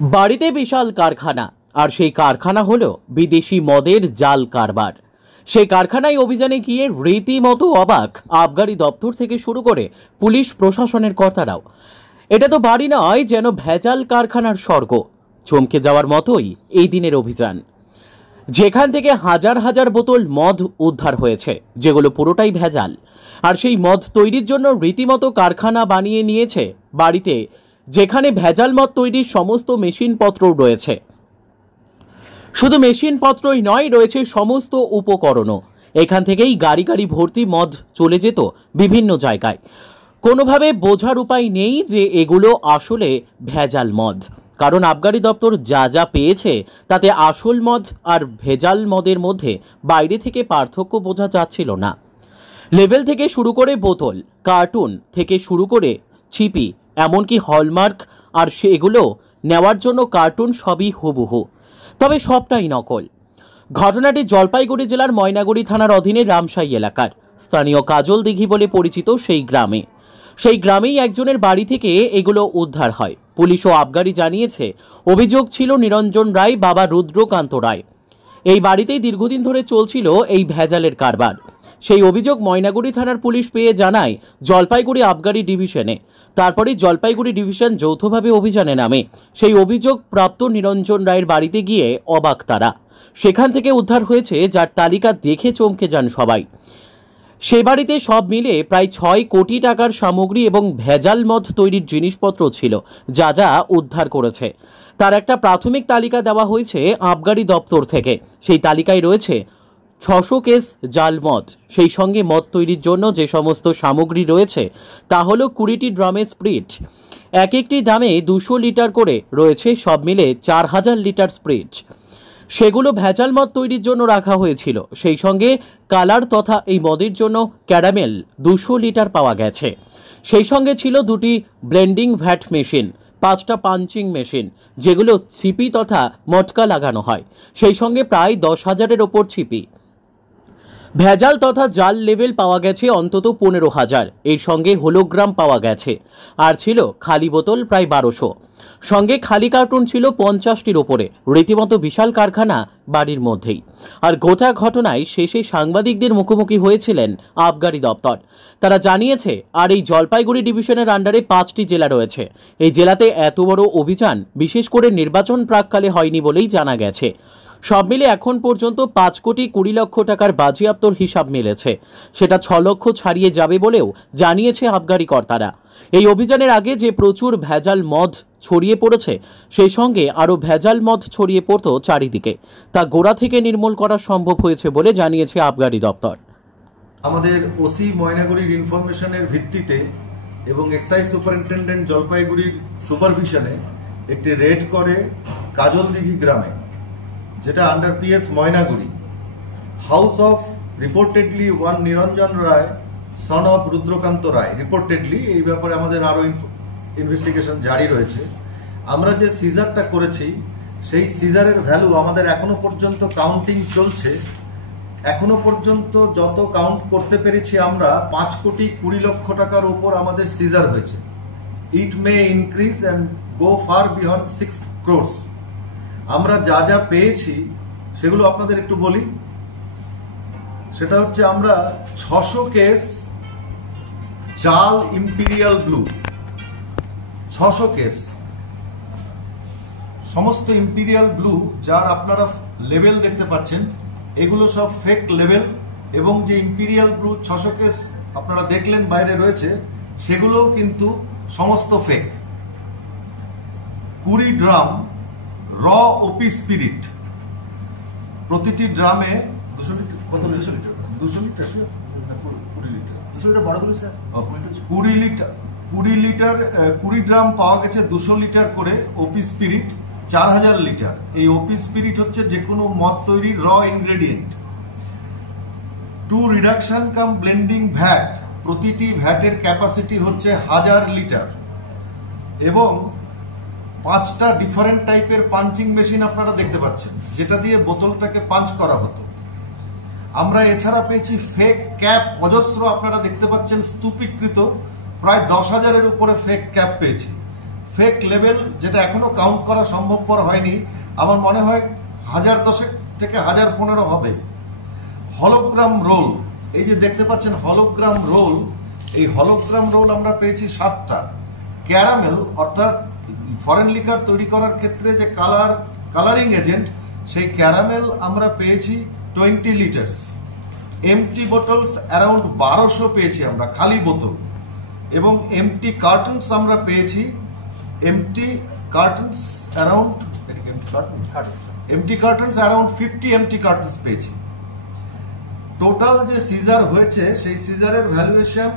বাড়িতে বিশাল কারখানা, আর সেই কারখানা হলো বিদেশি মদের জাল কারবার। সেই কারখানায় অভিযানে গিয়ে রীতিমতো অবাক আবগারি দপ্তর থেকে শুরু করে পুলিশ প্রশাসনের কর্তারাও। এটা তো বাড়ি নয়, যেন ভেজাল কারখানার স্বর্গ। চমকে যাওয়ার মতোই এই দিনের অভিযান, যেখান থেকে হাজার হাজার বোতল মদ উদ্ধার হয়েছে, যেগুলো পুরোটাই ভেজাল। আর সেই মদ তৈরির জন্য রীতিমতো কারখানা বানিয়ে নিয়েছে বাড়িতে, যেখানে ভেজাল মদ তৈরির সমস্ত মেশিনপত্র রয়েছে। শুধু মেশিনপত্রই নয়, রয়েছে সমস্ত উপকরণও। এখান থেকেই গাড়ি গাড়ি ভর্তি মদ চলে যেত বিভিন্ন জায়গায়। কোনোভাবে বোঝার উপায় নেই যে এগুলো আসলে ভেজাল মদ, কারণ আবগারি দপ্তর যা যা পেয়েছে তাতে আসল মদ আর ভেজাল মদের মধ্যে বাইরে থেকে পার্থক্য বোঝা যাচ্ছিল না। লেভেল থেকে শুরু করে বোতল, কার্টুন থেকে শুরু করে ছিপি, এমনকি হলমার্ক আর সেগুলো নেওয়ার জন্য কার্টুন, সবই হুবহু, তবে সবটাই নকল। ঘটনাটি জলপাইগুড়ি জেলার ময়নাগুড়ি থানার অধীনে রামশাই এলাকার স্থানীয় কাজল দিঘি বলে পরিচিত সেই গ্রামেই একজনের বাড়ি থেকে এগুলো উদ্ধার হয়। পুলিশ ও আবগারি জানিয়েছে, অভিযোগ ছিল নিরঞ্জন রায়, বাবা রুদ্রকান্ত রায়। এই বাড়িতেই দীর্ঘদিন ধরে চলছিল এই ভেজালের কারবার। সেই অভিযোগ ময়নাগুড়ি থানার পুলিশ পেয়ে জানায় জলপাইগুড়ি আবগারি ডিভিশনে। তারপরে জলপাইগুড়ি ডিভিশন যৌথভাবে অভিযানে নামে। সেই অভিযোগ প্রাপ্ত নিরঞ্জন রায়ের বাড়িতে গিয়ে অবাক তারা। সেখান থেকে উদ্ধার হয়েছে যার তালিকা দেখে চমকে যান সবাই। সে বাড়িতে সব মিলে প্রায় 6 কোটি টাকার সামগ্রী এবং ভেজাল মদ তৈরির জিনিসপত্র ছিল, যা যা উদ্ধার করেছে তার একটা প্রাথমিক তালিকা দেওয়া হয়েছে আবগারি দপ্তর থেকে। সেই তালিকায় রয়েছে 600 কেস জাল মদ, সেই সঙ্গে মদ তৈরির জন্য যে সমস্ত সামগ্রী রয়েছে তা হলো 20টি ড্রামের স্পিরিট। এক একটি দামে 200 লিটার করে রয়েছে, সব মিলে 4000 লিটার স্পিরিট। সেগুলো ভেজাল মদ তৈরির জন্য রাখা হয়েছিল। সেই সঙ্গে কালার তথা এই মদের জন্য ক্যারামেল 200 লিটার পাওয়া গেছে। সেই সঙ্গে ছিল 2টি ব্লেন্ডিং ভ্যাট মেশিন, 5টা পাঞ্চিং মেশিন, যেগুলো ছিপি তথা মটকা লাগানো হয়। সেই সঙ্গে প্রায় 10,000-এর ওপর ছিপি। ভেজাল তথা জাল লেভেল পাওয়া গেছে অন্তত 15,000। এর সঙ্গে হোলোগ্রাম পাওয়া গেছে। আর ছিল খালি বোতল প্রায় 1200। সঙ্গে খালি কার্টুন ছিল 50টির ওপরে। রীতিমতো বিশাল কারখানা বাড়ির মধ্যেই। আর গোটা ঘটনায় শেষে সাংবাদিকদের মুখোমুখি হয়েছিলেন আবগারি দপ্তর। তারা জানিয়েছে, আর এই জলপাইগুড়ি ডিভিশনের আন্ডারে 5টি জেলা রয়েছে। এই জেলাতে এত বড় অভিযান বিশেষ করে নির্বাচন প্রাককালে হয়নি বলেই জানা গেছে। সব মিলে এখন পর্যন্ত 5,20,00,000 টাকার বাজেয়াপ্তর হিসাব মিলেছে। সেটা 6 লক্ষ ছাড়িয়ে যাবে বলেও জানিয়েছে আবগারি কর্তারা। এই অভিযানের আগে যে প্রচুর ভেজাল মদ ছড়িয়ে পড়েছে, সেই সঙ্গে আরও ভেজাল মদ ছড়িয়ে পড়তো চারিদিকে, তা গোড়া থেকে নির্মূল করা সম্ভব হয়েছে বলে জানিয়েছে আবগারি দপ্তর। আমাদের ওসি ময়নাগুড়ির ইনফরমেশনের ভিত্তিতে এবং এক্সাইজ সুপারিনটেন্ডেন্ট জলপাইগুড়ির সুপারভিশনে একটি রেড করে কাজলদিঘি গ্রামে, যেটা under PS Maynaguri, house of reportedly one Niranjan Roy son of Rudrakanta Roy. Reportedly এই ব্যাপারে আমাদের আরও ইনভেস্টিগেশন জারি রয়েছে। আমরা যে সিজারটা করেছি সেই সিজারের ভ্যালু আমাদের এখনো পর্যন্ত কাউন্টিং চলছে। এখনো পর্যন্ত যত কাউন্ট করতে পেরেছি আমরা 5,20,00,000 টাকার উপর আমাদের সিজার হয়েছে। It may increase and go far beyond 6 crores। আমরা যা যা পেয়েছি সেগুলো আপনাদের একটু বলি। সেটা হচ্ছে, আমরা 600 কেস জাল ইম্পিরিয়াল ব্লু, 600 কেস, সমস্ত ইম্পিরিয়াল ব্লু যার আপনারা লেভেল দেখতে পাচ্ছেন, এগুলো সব ফেক লেভেল। এবং যে ইম্পিরিয়াল ব্লু 600 কেস আপনারা দেখলেন বাইরে রয়েছে, সেগুলোও কিন্তু সমস্ত ফেক। 20 ড্রাম র ওপি স্পিরিট, প্রতিটি ড্রামে 200 লিটার, কত 200 লিটার, 200 লিটার, 20 লিটার, 200 লিটার বড় করে স্যার, 20 লিটার, 20 ড্রাম পাওয়া গেছে 200 লিটার করে ওপি স্পিরিট, 4000 লিটার। এই ওপি স্পিরিট হচ্ছে যে কোনো মদ তৈরির র ইনগ্রেডিয়েন্ট। 2 রিডাকশন কাম ব্লেন্ডিং ভ্যাট, প্রতিটি ভ্যাটের ক্যাপাসিটি হচ্ছে 1000 লিটার। এবং 5টা ডিফারেন্ট টাইপের পাঞ্চিং মেশিন আপনারা দেখতে পাচ্ছেন, যেটা দিয়ে বোতলটাকে পাঞ্চ করা হতো। আমরা এছাড়া পেয়েছি ফেক ক্যাপ অজস্র, আপনারা দেখতে পাচ্ছেন স্তূপীকৃত, প্রায় 10,000-এর উপরে ফেক ক্যাপ পেয়েছি। ফেক লেভেল, যেটা এখনো কাউন্ট করা সম্ভবপর হয়নি, আমার মনে হয় 1010 থেকে 1015 হবে। হলোগ্রাম রোল, এই যে দেখতে পাচ্ছেন হলোগ্রাম রোল, এই হলোগ্রাম রোল আমরা পেয়েছি 7টা। ক্যারামেল অর্থাৎ ফরেন লিকার তৈরি করার ক্ষেত্রে যে কালারিং এজেন্ট, সেই ক্যারামেল আমরা পেয়েছি 20 লিটার্স। এমটি বোতলস অ্যারাউন্ড 1200 পেয়েছি আমরা, খালি বোতল। এবং এমটি কার্টনস আমরা পেয়েছি, MT cartons around 50 MT cartons পেয়েছি। টোটাল যে সিজার হয়েছে সেই সিজারের ভ্যালুয়েশন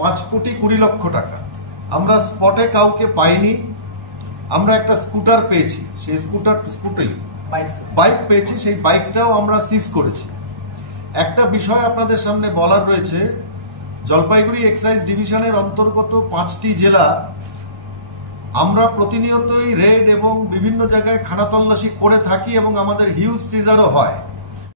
5,20,00,000 টাকা। আমরা স্পটে কাউকে পাইনি। আমরা একটা স্কুটার পেয়েছি, সেই বাইক পেয়েছি, সেই বাইকটাও আমরা সিজ করেছি। একটা বিষয় আপনাদের সামনে বলার রয়েছে, জলপাইগুড়ি এক্সাইজ ডিভিশনের অন্তর্গত 5টি জেলা আমরা প্রতিনিয়তই রেড এবং বিভিন্ন জায়গায় খানাতল্লাশি করে থাকি এবং আমাদের হিউজ সিজারও হয়।